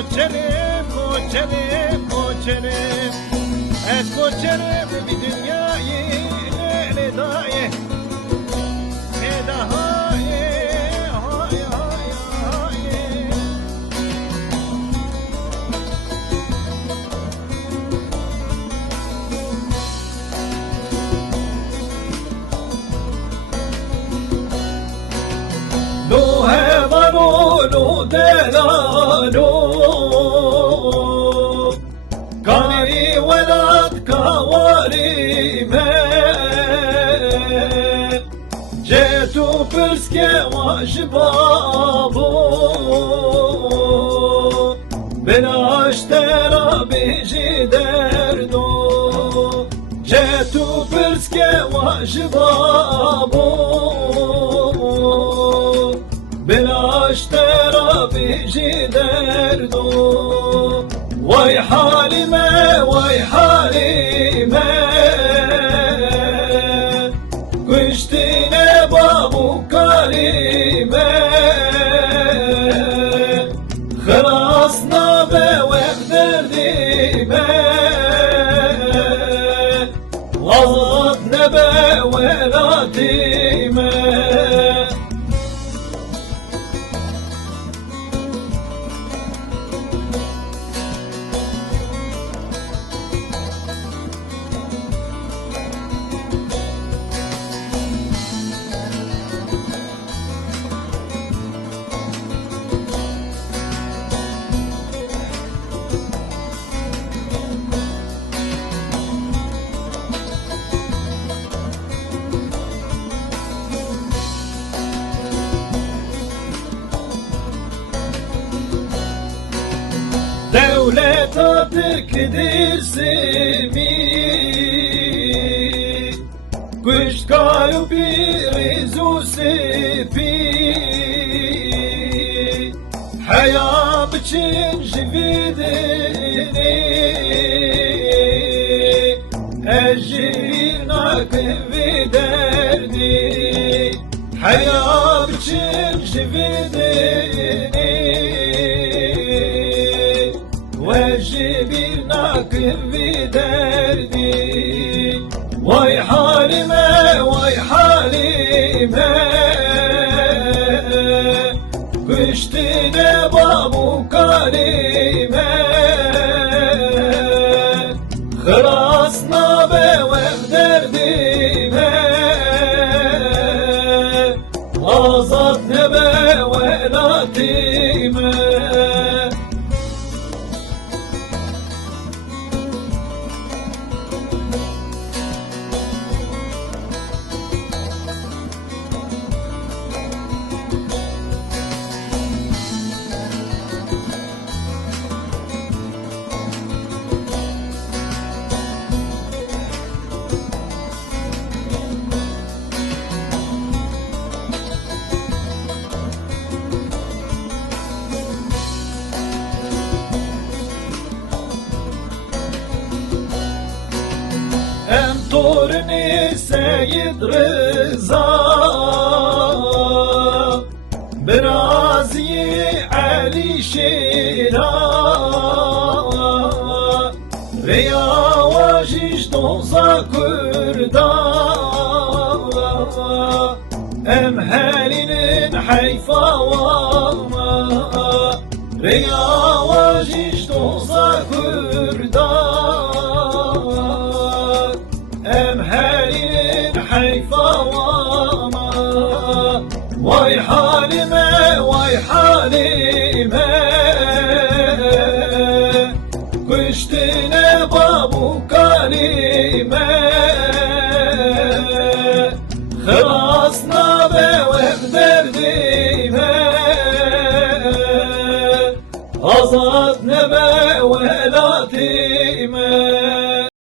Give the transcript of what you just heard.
koçerim, koçerim, koçerim. Ez koçerim bir dünyayı ne daye. Ne daha ye, hay hay hay. No hevano no delano Kani velad kawarime Jetu pırske vajbabu Benaştera biji derdo Jetu pırske vajbabu Benaştera biji derdo Vay halime, vay halime Kıştine babu kalime Kırasna be vevderdime Azat nebe velatime Devlet Türk'dir semi Kış kalbi rizu sepi Haya biçin jividini Ejirna kıvi derdi Haya biçin jividini bir nakvi derdi Vay halime, vay halime Kıştine babu kalime Kırasna bevev derdime Azat nebe velatime Torni Seyyid Rıza Birazi Ali Şira Veya vajiş doza kurda Emhelinin hayfa vama Veya vajiş doza kurda Emhelinin hayfa vama Vay halime, vay halime Kıştine babu kalime Kırasna bevev derdime Azat nebe ve